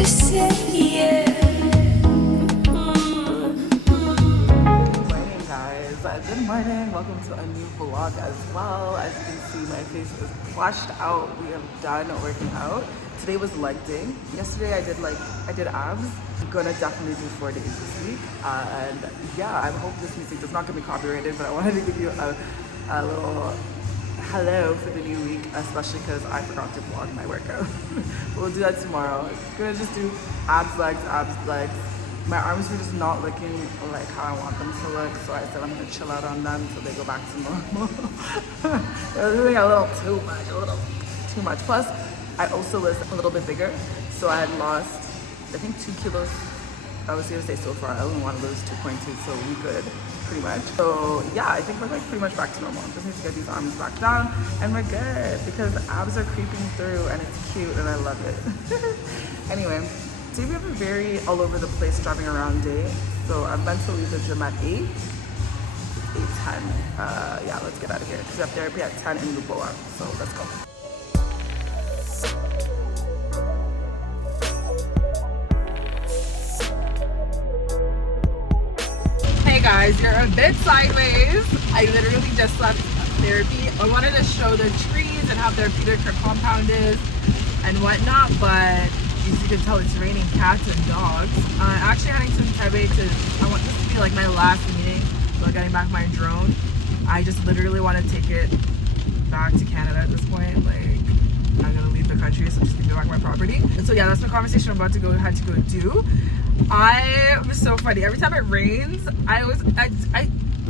to say yeah. Good morning, welcome to a new vlog as well. As you can see, my face is flushed out. We have done working out. Today was leg day. Yesterday I did abs. I'm gonna definitely do 4 days this week. And yeah, I hope this music does not get me copyrighted, but I wanted to give you a little hello for the new week, especially because I forgot to vlog my workout. We'll do that tomorrow. I'm gonna just do abs, legs. My arms were just not looking like how I want them to look, so I said I'm gonna chill out on them until they go back to normal. They were doing a little too much. Plus, I also was a little bit bigger, so I had lost, I think 2 kilos. I was gonna say so far. I only want to lose 2.2, so we good, pretty much. So yeah, I think we're like pretty much back to normal. Just need to get these arms back down, and we're good because abs are creeping through, and it's cute, and I love it. Anyway. Today we have a very all over the place driving around day. So I'm meant to leave the gym at 8:10. Yeah, let's get out of here because we have therapy at 10 in Luboa. So let's go. Hey guys, you're a bit sideways. I literally just left therapy. I wanted to show the trees and how therapeutic her compound is and whatnot, but as you can tell, it's raining cats and dogs. Actually heading to Entebbe I want this to be like my last meeting, so getting back my drone. I just literally want to take it back to Canada at this point. Like, I'm gonna leave the country, so I'm just gonna go back my property. And so yeah, that's the conversation I'm about to go do. It was so funny. Every time it rains, I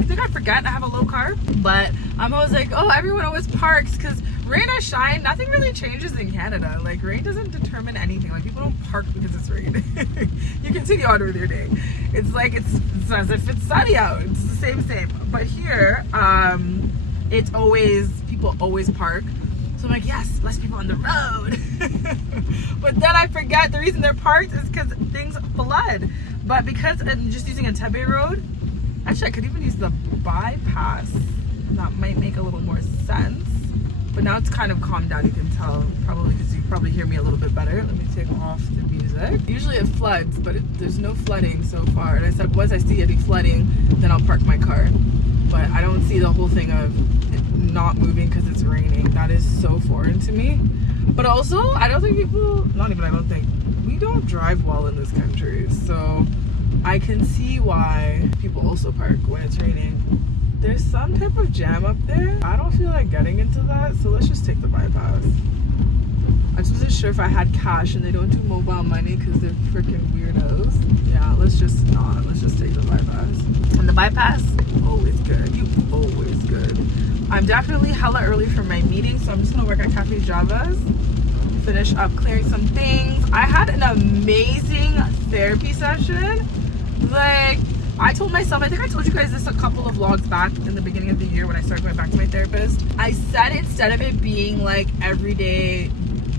think I forget I have a low carb, but I'm always like, oh, everyone always parks because rain or shine, nothing really changes in Canada. Like, rain doesn't determine anything. Like, people don't park because it's rain. You continue on with your day. It's like, it's as if it's sunny out. It's the same. But here, it's always, people always park. So I'm like, yes, less people on the road. But then I forget the reason they're parked is because things flood. But because I'm just using a Entebbe road, actually I could even use the bypass. That might make a little more sense. But now it's kind of calmed down, you can tell, probably because you probably hear me a little bit better. Let me take off the music. Usually it floods, but there's no flooding so far. And I said, once I see any flooding, then I'll park my car. But I don't see the whole thing of it not moving because it's raining. That is so foreign to me. But also, I don't think people, we don't drive well in this country. So I can see why people also park when it's raining. There's some type of jam up there. I don't feel like getting into that, so let's just take the bypass. I just wasn't sure if I had cash and they don't do mobile money because they're freaking weirdos. Yeah, let's just not. Let's just take the bypass. And the bypass, always good. You always good. I'm definitely hella early for my meeting, so I'm just gonna work at Cafe Java's. Finish up clearing some things. I had an amazing therapy session. Like, I told myself, I think I told you guys this a couple of vlogs back in the beginning of the year when I started going back to my therapist. I said instead of it being like everyday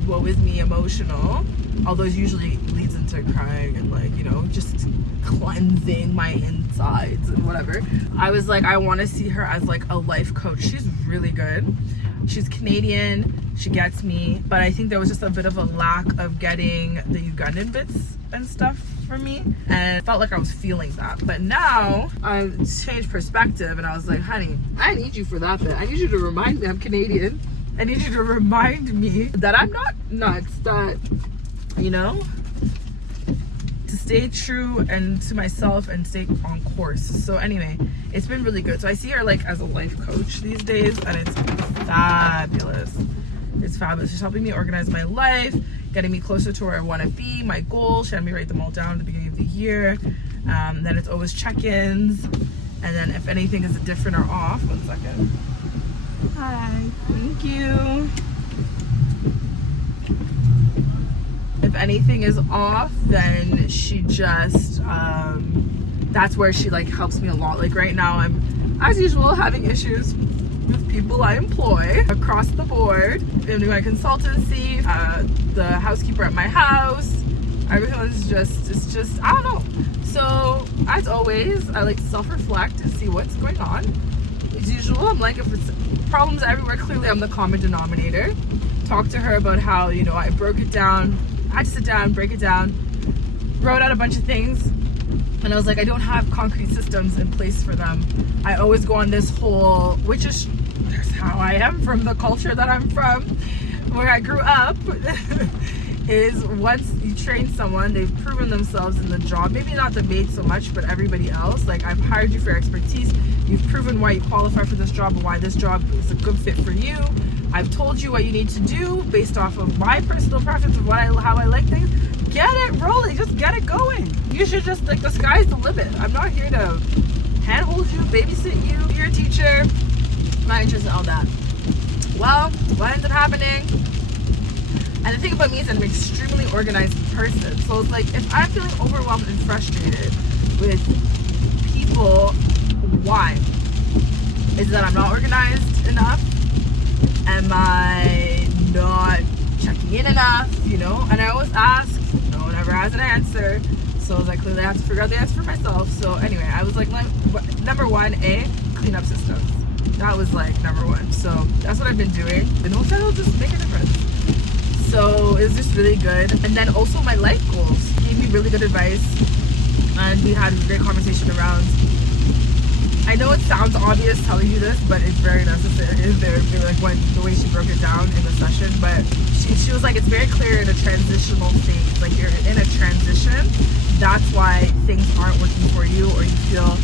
woe is me emotional, although it usually leads into crying and like, you know, just cleansing my insides and whatever. I was like, I want to see her as like a life coach. She's really good. She's Canadian, she gets me, but I think there was just a bit of a lack of getting the Ugandan bits and stuff for me, and it felt like I was feeling that. But now I've changed perspective and I was like, honey, I need you for that bit. I need you to remind me I'm Canadian. I need you to remind me that I'm not nuts, that, you know, to stay true and to myself and stay on course. So anyway, it's been really good. So I see her like as a life coach these days, and it's fabulous. It's fabulous. She's helping me organize my life, getting me closer to where I want to be, my goals. She had me write them all down at the beginning of the year. Then it's always check-ins, and then if anything is different or off. 1 second. Hi, thank you. If anything is off, then she just that's where she like helps me a lot. Like right now I'm, as usual, having issues with people I employ across the board. I'm doing my consultancy, the housekeeper at my house, everyone's just, it's just, I don't know. So as always, I like to self-reflect and see what's going on. As usual, I'm like, if it's problems everywhere, clearly I'm the common denominator. Talk to her about how, you know, I broke it down I had to sit down, break it down, wrote out a bunch of things, and I was like, I don't have concrete systems in place for them. I always go on this whole, which is how I am from the culture that I'm from, where I grew up, is once you train someone, they've proven themselves in the job, maybe not the maid so much, but everybody else. Like, I've hired you for your expertise. You've proven why you qualify for this job and why this job is a good fit for you. I've told you what you need to do based off of my personal preference of how I like things. Get it rolling, just get it going. You should just, like, the sky's the limit. I'm not here to handhold you, babysit you, be your teacher. I'm not interested in all that. Well, what ends up happening? And the thing about me is I'm an extremely organized person. So it's like, if I'm feeling overwhelmed and frustrated with people, why? Is it that I'm not organized enough? Am I not checking in enough? You know? And I always ask, no one ever has an answer. So I was like, clearly I have to figure out the answer for myself. So anyway, I was like, number one, clean up systems. That was like number one. So that's what I've been doing. And hopefully it'll just make a difference. So it was just really good. And then also my life goals. He gave me really good advice. And we had a great conversation around, I know it sounds obvious telling you this, but it's very necessary. It's very like the way she broke it down in the session. But she was like, it's very clear in a transitional phase. Like, you're in a transition. That's why things aren't working for you, or you feel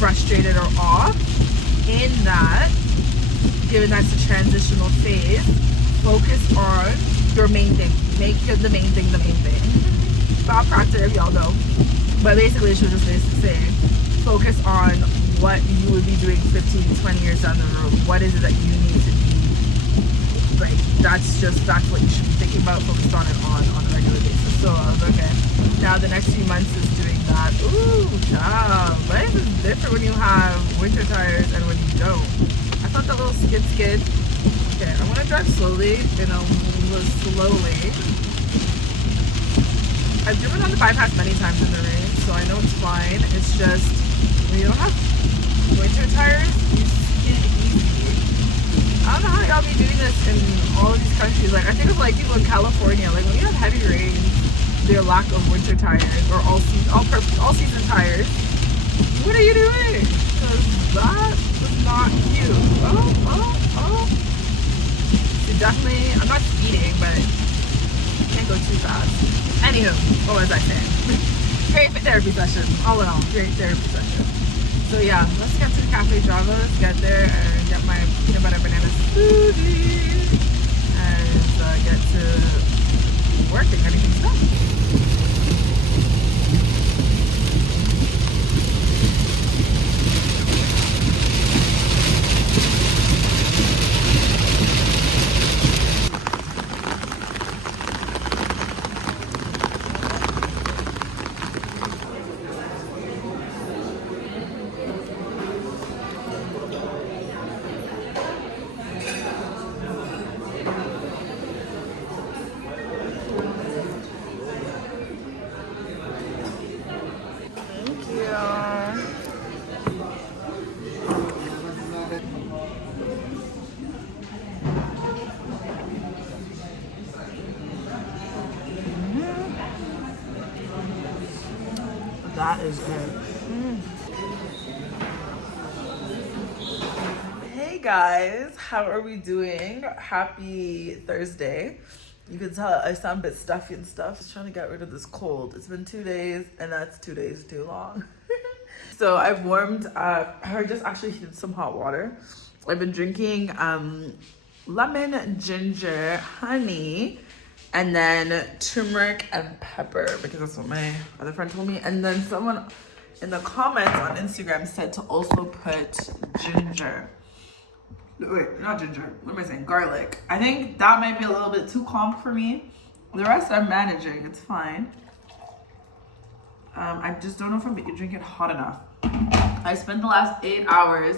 frustrated or off. In that, given that's a transitional phase, focus on your main thing. Make the main thing the main thing. Bob Proctor, if y'all know. But basically, she was just basically saying, focus on what you would be doing 15, 20 years down the road. What is it that you need to be, like, that's what you should be thinking about, focus on it on a regular basis. So I was okay. Now the next few months is doing that. Ooh, child. Life is different when you have winter tires and when you don't. I thought that little skid. Okay, I'm gonna drive slowly, slowly. I've driven on the bypass many times in the rain, so I know it's fine. It's just, when you don't have winter tires, you skid easy. I don't know how y'all be doing this in all of these countries. Like, I think of like people in California, like when you have heavy rain, their lack of winter tires or all season tires. What are you doing? Because that is not cute. Oh. You definitely, I'm not speeding, but can't go too fast. Anywho, what was I saying? Great therapy session. All in all, great therapy session. So yeah, let's get to the Cafe Java. Let's get there and get my peanut butter banana smoothie and get to work and everything's done. That is good. Hey guys, how are we doing? Happy Thursday. You can tell I sound a bit stuffy and stuff. Just trying to get rid of this cold. It's been 2 days and that's 2 days too long. So I've warmed up, I just actually heated some hot water. I've been drinking lemon, ginger, honey, and then turmeric and pepper, because that's what my other friend told me. And then someone in the comments on Instagram said to also put ginger. Wait, not ginger. What am I saying? Garlic. I think that might be a little bit too calm for me. The rest I'm managing. It's fine. I just don't know if I'm drinking it hot enough. I spent the last 8 hours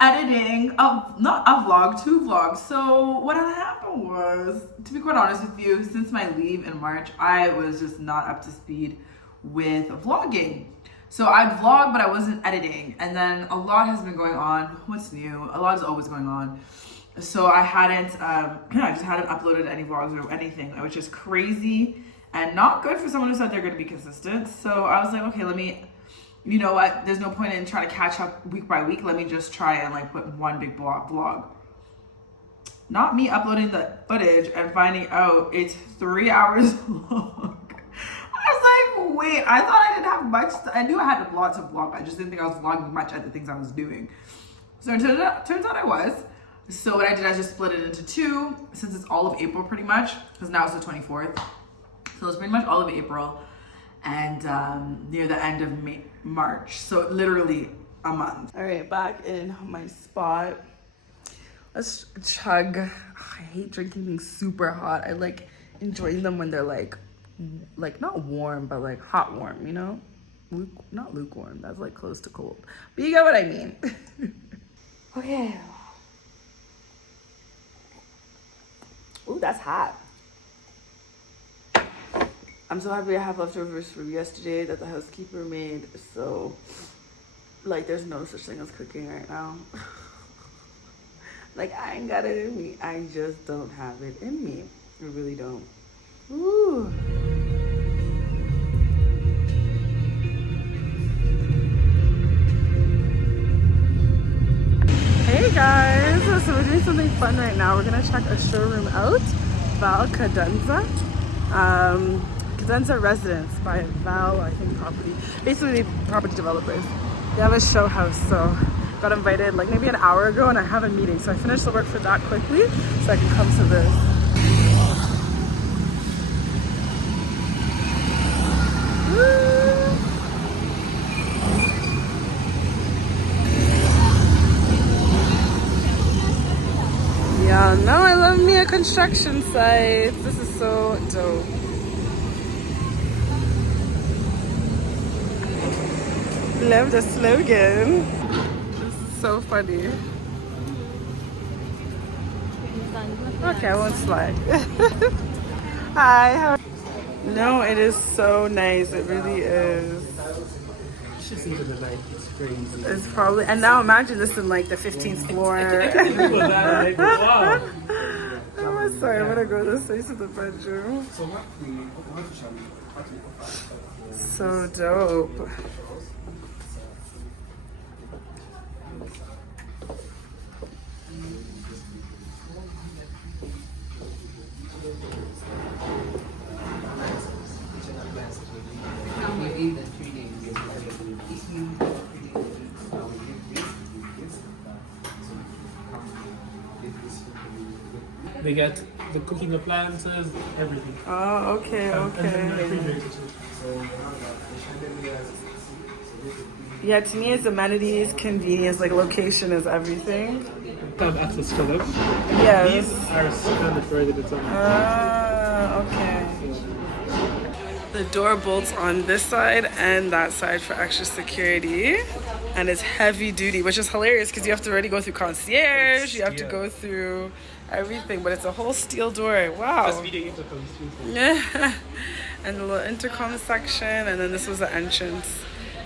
editing not a vlog, 2 vlogs. So what had happened was, to be quite honest with you, since my leave in March, I was just not up to speed with vlogging. So I'd vlog, but I wasn't editing. And then a lot has been going on. What's new? A lot is always going on. So I hadn't, I just hadn't uploaded any vlogs or anything, which is crazy and not good for someone who said they're going to be consistent. So I was like, okay, let me, you know what? There's no point in trying to catch up week by week. Let me just try and like put one big vlog. Not me uploading the footage and finding out it's 3 hours long. I was like, wait, I thought I didn't have much. I knew I had a lot to vlog. I just didn't think I was vlogging much at the things I was doing. So it turns out I was. So what I did, I just split it into two, since it's all of April pretty much, because now it's the 24th. So it's pretty much all of April and near the end of March. So literally a month. All right, back in my spot. Let's chug. I hate drinking things super hot. I like enjoying them when they're like not warm, but like hot warm, you know? Not lukewarm, that's like close to cold. But you get what I mean. Okay. Ooh, that's hot. I'm so happy I have leftovers from yesterday that the housekeeper made. So, like, there's no such thing as cooking right now. Like, I ain't got it in me. I just don't have it in me. I really don't. Ooh. Hey guys, so we're doing something fun right now. We're gonna check a showroom out, Val Cadenza. Cadenza Residence by Val, I think, property. Basically, property developers. They have a show house, so got invited like maybe an hour ago and I have a meeting. So I finished the work for that quickly so I can come to this. Yeah, no, I love me a construction site. This is so dope. Love the slogan. This is so funny. Okay, I won't slide. Hi. No, it is so nice. It really is. It's crazy. It's probably, and now imagine this in like the 15th floor. Oh, sorry, I'm gonna go this way to the bedroom. So dope. They get the cooking appliances, everything. Oh, okay, okay. Yeah, to me it's amenities, convenience, like location is everything. Have access to them. Yes. These are standard for residents. Okay. The door bolts on this side and that side for extra security. And it's heavy duty, which is hilarious because you have to already go through concierge, you have to go through everything, but it's a whole steel door. Wow. Just video intercoms too. Yeah. And the little intercom section, and then this was the entrance.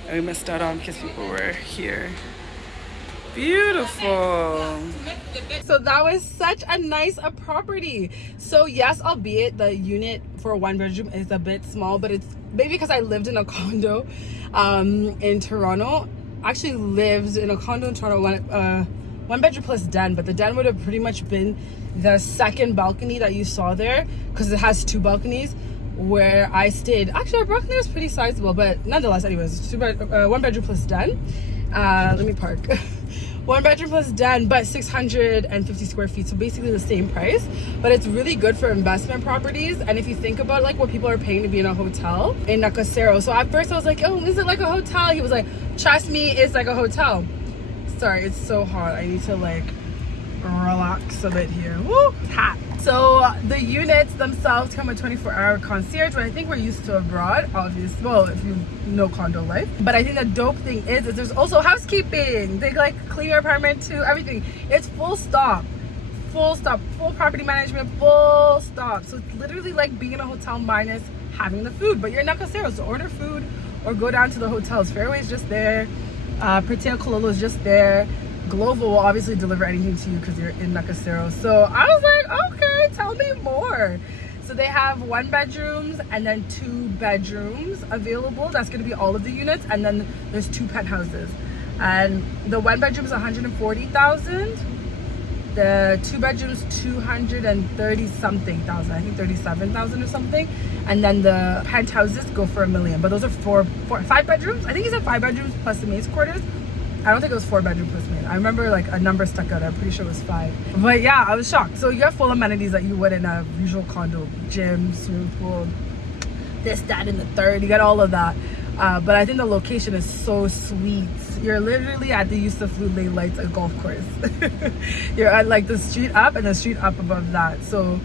And we missed out on because people were here. Beautiful. So that was such a nice property. So yes, albeit the unit for a one bedroom is a bit small, but it's maybe because I lived in a condo in Toronto. Actually lived in a condo in Toronto, one bedroom plus den, but the den would have pretty much been the second balcony that you saw there because it has two balconies where I stayed. Actually, our balcony was pretty sizable, but nonetheless, anyways, one bedroom plus den. Let me park. One bedroom plus den, but 650 square feet, so basically the same price. But it's really good for investment properties. And if you think about like what people are paying to be in a hotel in Nakasero, so at first I was like, oh, is it like a hotel? He was like, trust me, it's like a hotel. Sorry, it's so hot. I need to like relax a bit here. Woo, it's hot. So the units themselves come with 24-hour concierge, which I think we're used to abroad, obviously. Well, if you know condo life. But I think the dope thing is there's also housekeeping. They like clean your apartment too, everything. It's full stop, full property management, full stop. So it's literally like being in a hotel minus having the food. But you're in Nakasero, so order food or go down to the hotels. Fairway's just there. Pratea Kololo is just there. Glovo will obviously deliver anything to you because you're in Nakasero. So I was like, okay, tell me more. So they have 1 bedrooms and then 2 bedrooms available. That's going to be all of the units, and then there's 2 penthouses. And the 1 bedroom is 140,000. The 2 bedrooms 230 something thousand. I think 37,000 or something. And then the penthouses go for $1 million. But those are 5 bedrooms. I think he said 5 bedrooms plus the maid's quarters. I don't think it was 4 bedroom plus maid. I remember like a number stuck out. I'm pretty sure it was 5. But yeah, I was shocked. So you have full amenities that you would in a usual condo: gym, swimming pool, this, that, and the third. You get all of that. But I think the location is so sweet. You're literally at the Yusuf Lule Lights, a golf course. You're at like the street up and the street up above that. So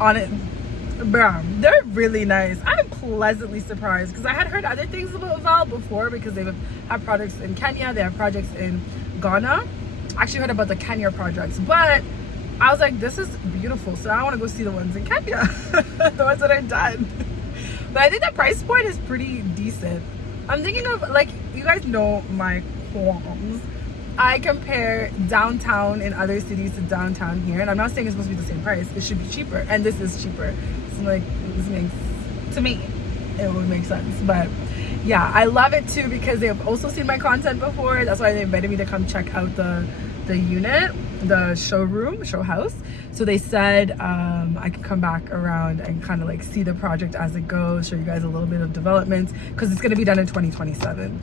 on it, bruh, they're really nice. I'm pleasantly surprised because I had heard other things about Val before because they have projects in Kenya, they have projects in Ghana. I actually heard about the Kenya projects, but I was like, this is beautiful. So I want to go see the ones in Kenya, the ones that are done. But I think the price point is pretty decent. I'm thinking of, like, you guys know my qualms. I compare downtown in other cities to downtown here, and I'm not saying it's supposed to be the same price. It should be cheaper, and this is cheaper. So like, this makes, to me, it would make sense. But yeah, I love it too because they've also seen my content before. That's why they invited me to come check out the unit, the showroom, show house. So they said I could come back around and kind of like see the project as it goes, show you guys a little bit of developments because it's going to be done in 2027.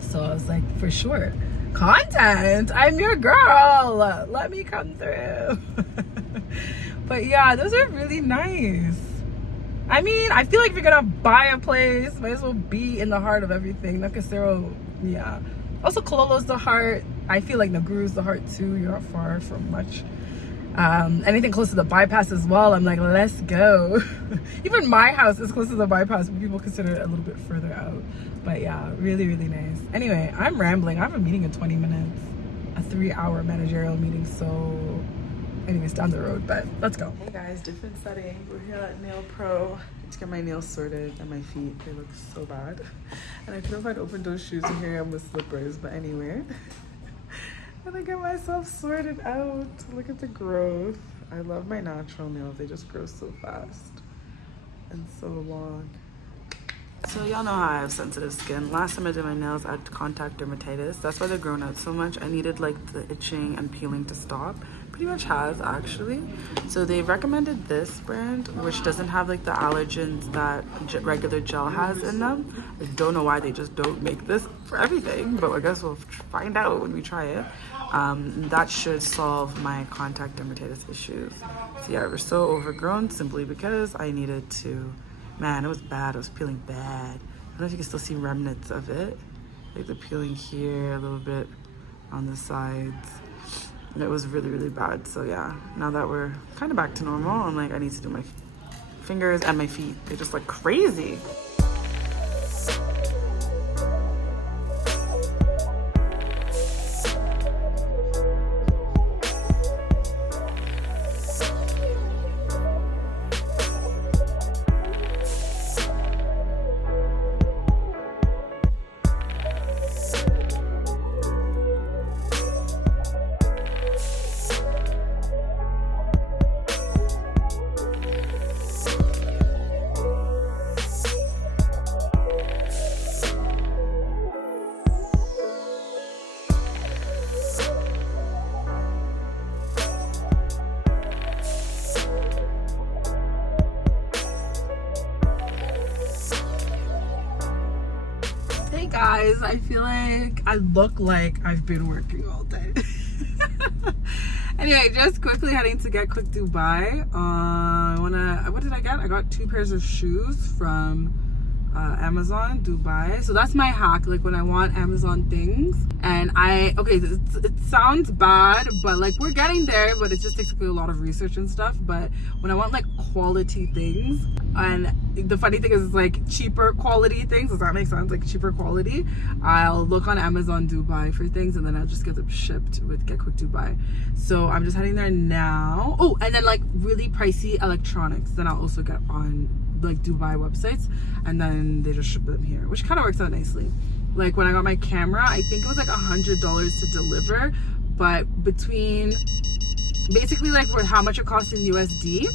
So I was like, for sure, content, I'm your girl, let me come through. But yeah, those are really nice. I mean, I feel like if you're gonna buy a place, might as well be in the heart of everything. Nakasero, yeah. Also, Kololo's the heart. I feel like Naguru's the heart too. You're not far from much. Anything close to the bypass as well, I'm like, let's go. Even my house is close to the bypass, but people consider it a little bit further out. But yeah, really, really nice. Anyway, I'm rambling. I have a meeting in 20 minutes, a 3-hour managerial meeting. So anyways, down the road, but let's go. Hey guys, different setting. We're here at Nail Pro to get my nails sorted and my feet. They look so bad. And I couldn't find open toe shoes, so here I am with slippers. But anyway, and I get myself sorted out. Look at the growth. I love my natural nails. They just grow so fast and so long. So y'all know how I have sensitive skin. Last time I did my nails, I had contact dermatitis. That's why they're growing out so much. I needed like the itching and peeling to stop. Pretty much has actually. So they recommended this brand, which doesn't have like the allergens that regular gel has in them. I don't know why they just don't make this for everything, but I guess we'll find out when we try it. That should solve my contact dermatitis issues. So yeah, we're so overgrown simply because I needed to. Man, it was bad. It was peeling bad. I don't know if you can still see remnants of it. Like the peeling here, a little bit on the sides. And it was really, really bad. So yeah, now that we're kind of back to normal, I'm like, I need to do my fingers and my feet. They just look crazy. Guys, I feel like I look like I've been working all day. Anyway, just quickly heading to get quick Dubai. What did I get? I got 2 pairs of shoes from Amazon Dubai. So that's my hack, like when I want Amazon things. And it sounds bad, but like we're getting there, but it just takes a lot of research and stuff. But when I want like quality things, and the funny thing is it's like cheaper quality things, does that make sense? Like cheaper quality, I'll look on Amazon Dubai for things, and then I'll just get them shipped with Get Quick Dubai. So I'm just heading there now. Oh, and then like really pricey electronics, then I'll also get on like Dubai websites, and then they just ship them here, which kind of works out nicely. like when I got my camera, I think it was like $100 to deliver, but between basically like for how much it costs in USD.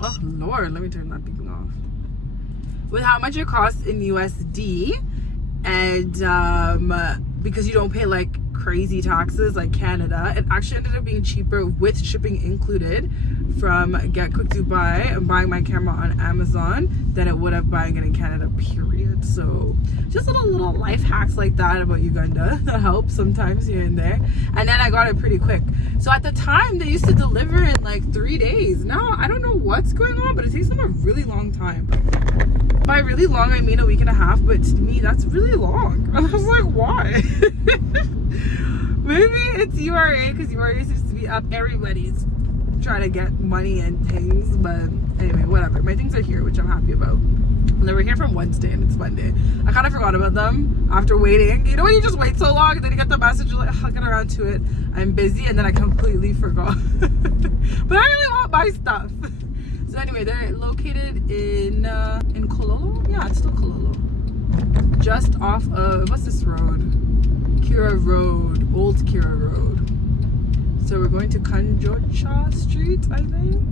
Oh Lord, let me turn that beacon off. With how much it costs in USD, and because you don't pay like crazy taxes like Canada, it actually ended up being cheaper with shipping included from Get Quick Dubai and buying my camera on Amazon than it would have buying it in Canada, period. So just little life hacks like that about Uganda that help sometimes here and there. And then I got it pretty quick. So at the time they used to deliver in like 3 days. Now I don't know what's going on, but it takes them a really long time. By really long I mean a week and a half, but to me that's really long. I was like, why? Maybe it's URA, because URA seems to be up everybody's trying to get money and things. But anyway, whatever. My things are here, which I'm happy about. And they were here from Wednesday and it's Monday. I kind of forgot about them after waiting. You know when you just wait so long and then you get the message, you're like, I'll get around to it. I'm busy, and then I completely forgot. But I really want my stuff. So anyway, they're located in Kololo? Yeah, it's still Kololo. Just off of, what's this road? Kira Road, Old Kira Road. So we're going to Kanjocha Street, I think.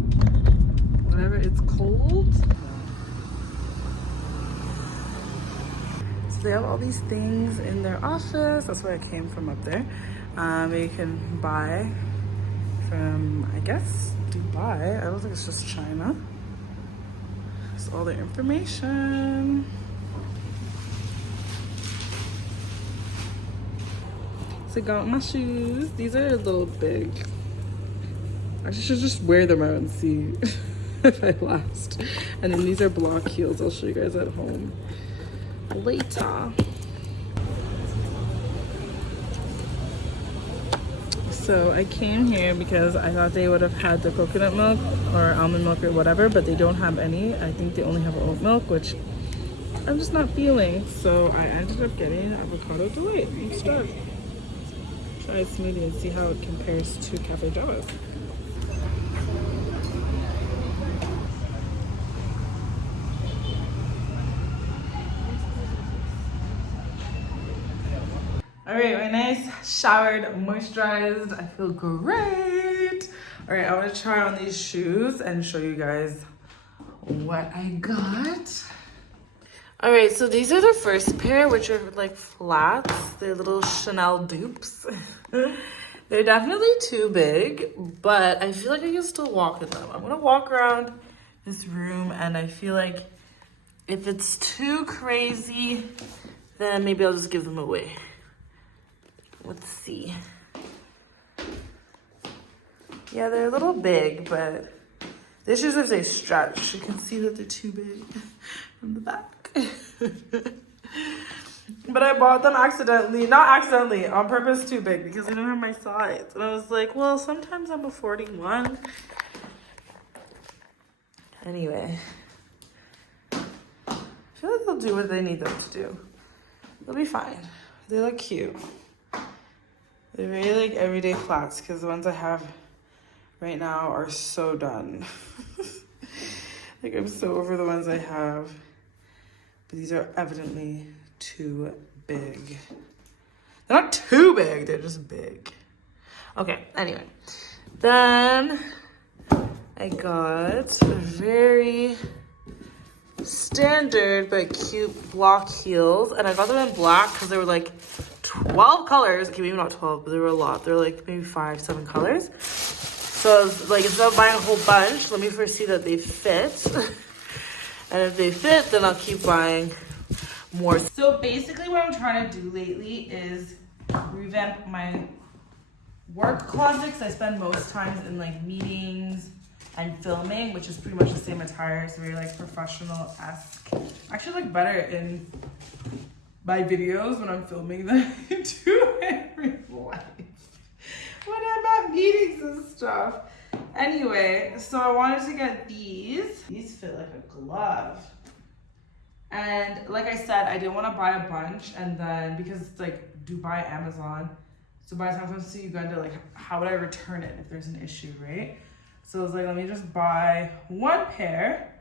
Whatever it's called. So they have all these things in their office. That's where I came from up there. You can buy from, I guess, Dubai. I don't think it's just China. It's all their information. So I got my shoes. These are a little big. I should just wear them out and see if I last. And then these are block heels. I'll show you guys at home later. So I came here because I thought they would have had the coconut milk or almond milk or whatever, but they don't have any. I think they only have oat milk, which I'm just not feeling. So I ended up getting avocado delight instead. Try a smoothie and see how it compares to Cafe Java. All right, my nice showered, moisturized. I feel great. All right, I want to try on these shoes and show you guys what I got. All right, so these are the first pair, which are like flats. They're little Chanel dupes. They're definitely too big, but I feel like I can still walk in them. I'm gonna walk around this room, and I feel like if it's too crazy, then maybe I'll just give them away. Let's see. Yeah, they're a little big, but this is if they stretch. You can see that they're too big from the back. But I bought them accidentally, not accidentally, on purpose too big because they don't have my size. And I was like, well, sometimes I'm a 41. Anyway, I feel like they'll do what they need them to do. They'll be fine. They look cute. They're very like everyday flats because the ones I have right now are so done. Like I'm so over the ones I have. But these are evidently too big. They're not too big, they're just big. Okay, anyway. Then I got a very standard but cute block heels. And I got them in black because they were like 12 colors. Okay, maybe not 12, but there were a lot. They're like maybe 5, 7 colors. So I was like, instead of buying a whole bunch, let me first see that they fit. And if they fit, then I'll keep buying more. So basically what I'm trying to do lately is revamp my work closet, because I spend most times in like meetings and filming, which is pretty much the same attire. It's very like professional-esque. I actually look better in my videos when I'm filming than I do in real life. When I'm at meetings and stuff. Anyway, so I wanted to get these. These fit like a glove. And like I said, I didn't want to buy a bunch, and then because it's like Dubai, Amazon, so by the time it comes to Uganda, like how would I return it if there's an issue, right? So I was like, let me just buy one pair.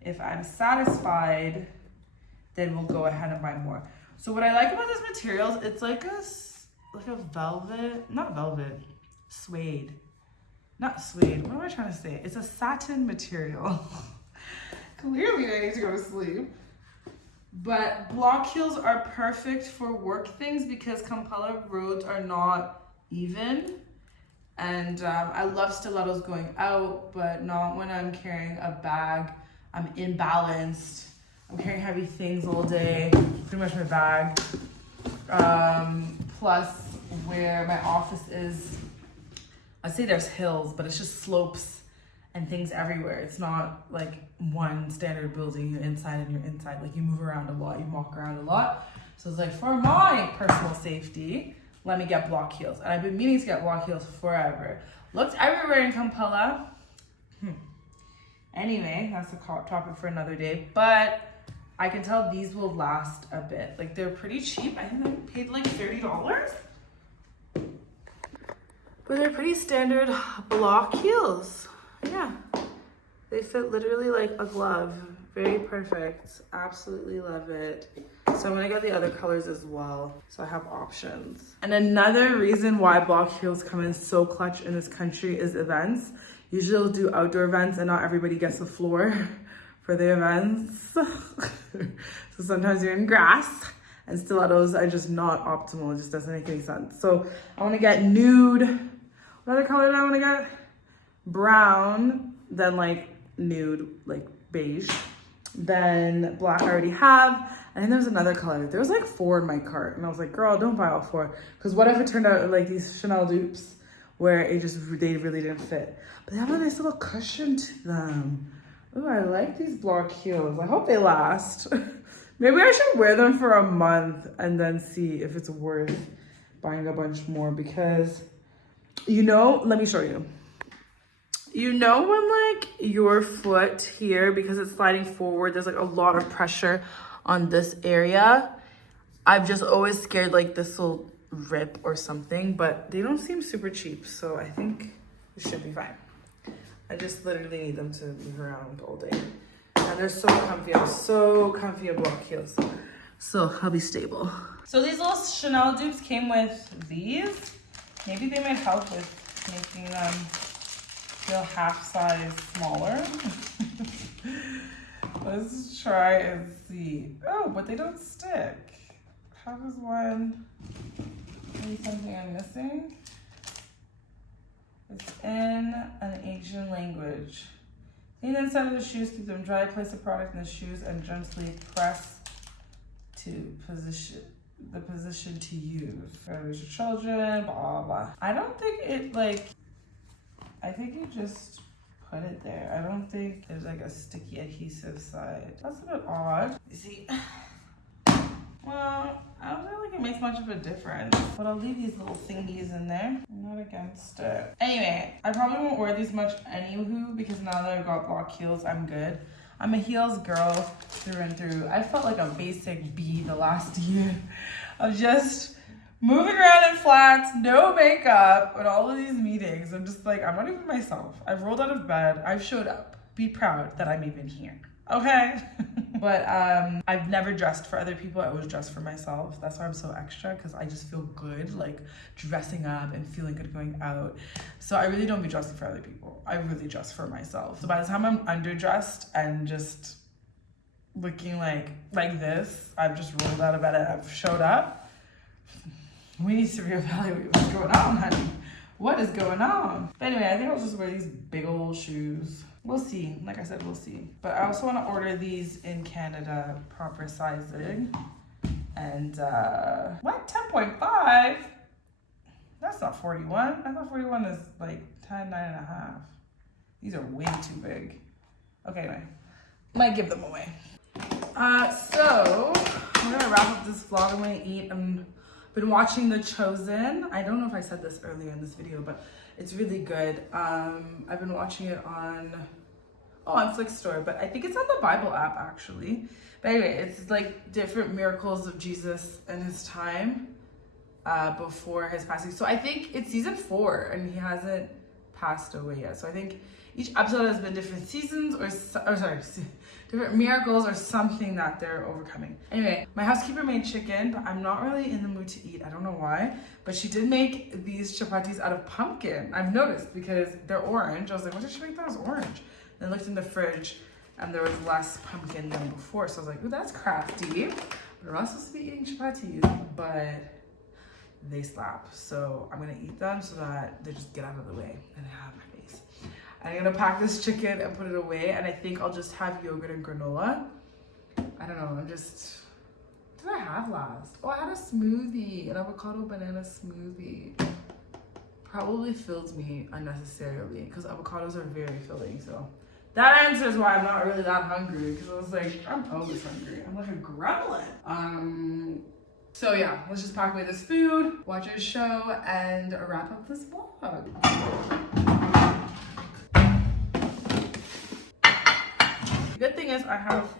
If I'm satisfied, then we'll go ahead and buy more. So what I like about this material, it's like a velvet, not velvet, suede. Not suede, what am I trying to say? It's a satin material. Clearly I need to go to sleep. But block heels are perfect for work things because Kampala roads are not even. And I love stilettos going out, but not when I'm carrying a bag. I'm imbalanced. I'm carrying heavy things all day, pretty much my bag. Plus where my office is, I'd say there's hills, but it's just slopes and things everywhere. It's not like one standard building, you're inside and you're inside. Like you move around a lot, you walk around a lot. So it's like for my personal safety, let me get block heels. And I've been meaning to get block heels forever. Looked everywhere in Kampala. Anyway, that's a topic for another day. But I can tell these will last a bit. Like they're pretty cheap. I think I paid like $30. But they're pretty standard block heels. Yeah. They fit literally like a glove. Very perfect. Absolutely love it. So I'm gonna get the other colors as well. So I have options. And another reason why block heels come in so clutch in this country is events. Usually they'll do outdoor events and not everybody gets the floor for the events. So sometimes you're in grass and stilettos are just not optimal. It just doesn't make any sense. So I wanna get nude. What other color do I wanna get? Brown, then like nude, like beige. Then black I already have. And then there's another color. There was like 4 in my cart. And I was like, girl, don't buy all 4. Because what if it turned out like these Chanel dupes where they really didn't fit. But they have a nice little cushion to them. Oh, I like these block heels. I hope they last. Maybe I should wear them for a month and then see if it's worth buying a bunch more because, you know, let me show you. You know when like your foot here, because it's sliding forward, there's like a lot of pressure on this area. I'm just always scared like this will rip or something, but they don't seem super cheap. So I think it should be fine. I just literally need them to move around all day. And they're so comfy. I'm so comfy in block heels. So I'll be stable. So these little Chanel dupes came with these. Maybe they might help with making them feel half size smaller. Let's try and see. Oh, but they don't stick. How does one, maybe something I'm missing? It's in an Asian language. Clean the inside of the shoes, keep them dry, place the product in the shoes and gently press to the position to use. There's your children, blah, blah. I don't think it like, I think you just put it there. I don't think there's like a sticky adhesive side. That's a bit odd. You see, well, I don't feel like it makes much of a difference, but I'll leave these little thingies in there. I'm not against it. Anyway, I probably won't wear these much anywho because now that I've got block heels, I'm good. I'm a heels girl through and through. I felt like a basic B the last year of just moving around in flats, no makeup, and all of these meetings. I'm just like, I'm not even myself. I've rolled out of bed. I've showed up. Be proud that I'm even here. Okay? But I've never dressed for other people. I always dress for myself. That's why I'm so extra, because I just feel good, like dressing up and feeling good going out. So I really don't be dressing for other people. I really dress for myself. So by the time I'm underdressed and just looking like this, I've just rolled out of bed and I've showed up. We need to reevaluate what's going on, honey. What is going on? But anyway, I think I'll just wear these big old shoes. We'll see. Like I said, we'll see. But I also want to order these in Canada, proper sizing. And, what? 10.5? That's not 41. I thought 41 is like 10, 9.5. These are way too big. Okay, anyway. Might give them away. So, I'm going to wrap up this vlog. I'm going to eat. Been watching The Chosen. I don't know if I said this earlier in this video, but it's really good. I've been watching it on Flickstore, but I think it's on the Bible app actually. But anyway, it's like different miracles of Jesus and his time before his passing. So I think it's season 4 and he hasn't passed away yet. So I think each episode has been different seasons different miracles or something that they're overcoming. Anyway, my housekeeper made chicken, but I'm not really in the mood to eat. I don't know why, but she did make these chapatis out of pumpkin. I've noticed because they're orange. I was like, what did she make that was orange? And I looked in the fridge and there was less pumpkin than before. So I was like, ooh, that's crafty. We're not supposed to be eating chapatis, but they slap. So I'm gonna eat them so that they just get out of the way and I have my face. I'm gonna pack this chicken and put it away, and I think I'll just have yogurt and granola. I don't know, what did I have last? Oh, I had a smoothie, an avocado banana smoothie. Probably filled me unnecessarily because avocados are very filling, so. That answers why I'm not really that hungry, because I was like, I'm always hungry. I'm like a gremlin. So yeah, let's just pack away this food, watch our show, and wrap up this vlog. The good thing is I have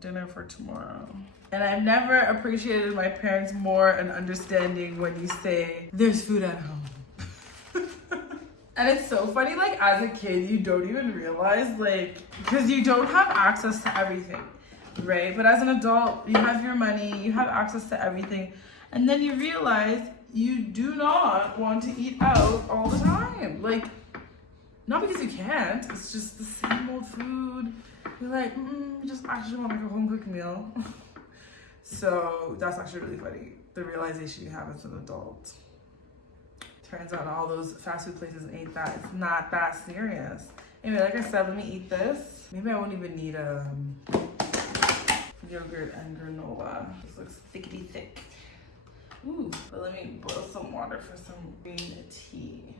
dinner for tomorrow. And I've never appreciated my parents more and understanding when you say, there's food at home. And it's so funny, like as a kid, you don't even realize, like, because you don't have access to everything, right? But as an adult, you have your money, you have access to everything. And then you realize you do not want to eat out all the time. Like, not because you can't, it's just the same old food. You're like, you just actually want like a home cooked meal. So that's actually really funny, the realization you have as an adult. Turns out all those fast food places ain't that, it's not that serious. Anyway, like I said, let me eat this. Maybe I won't even need yogurt and granola. This looks thickety thick. Ooh, but let me boil some water for some green tea.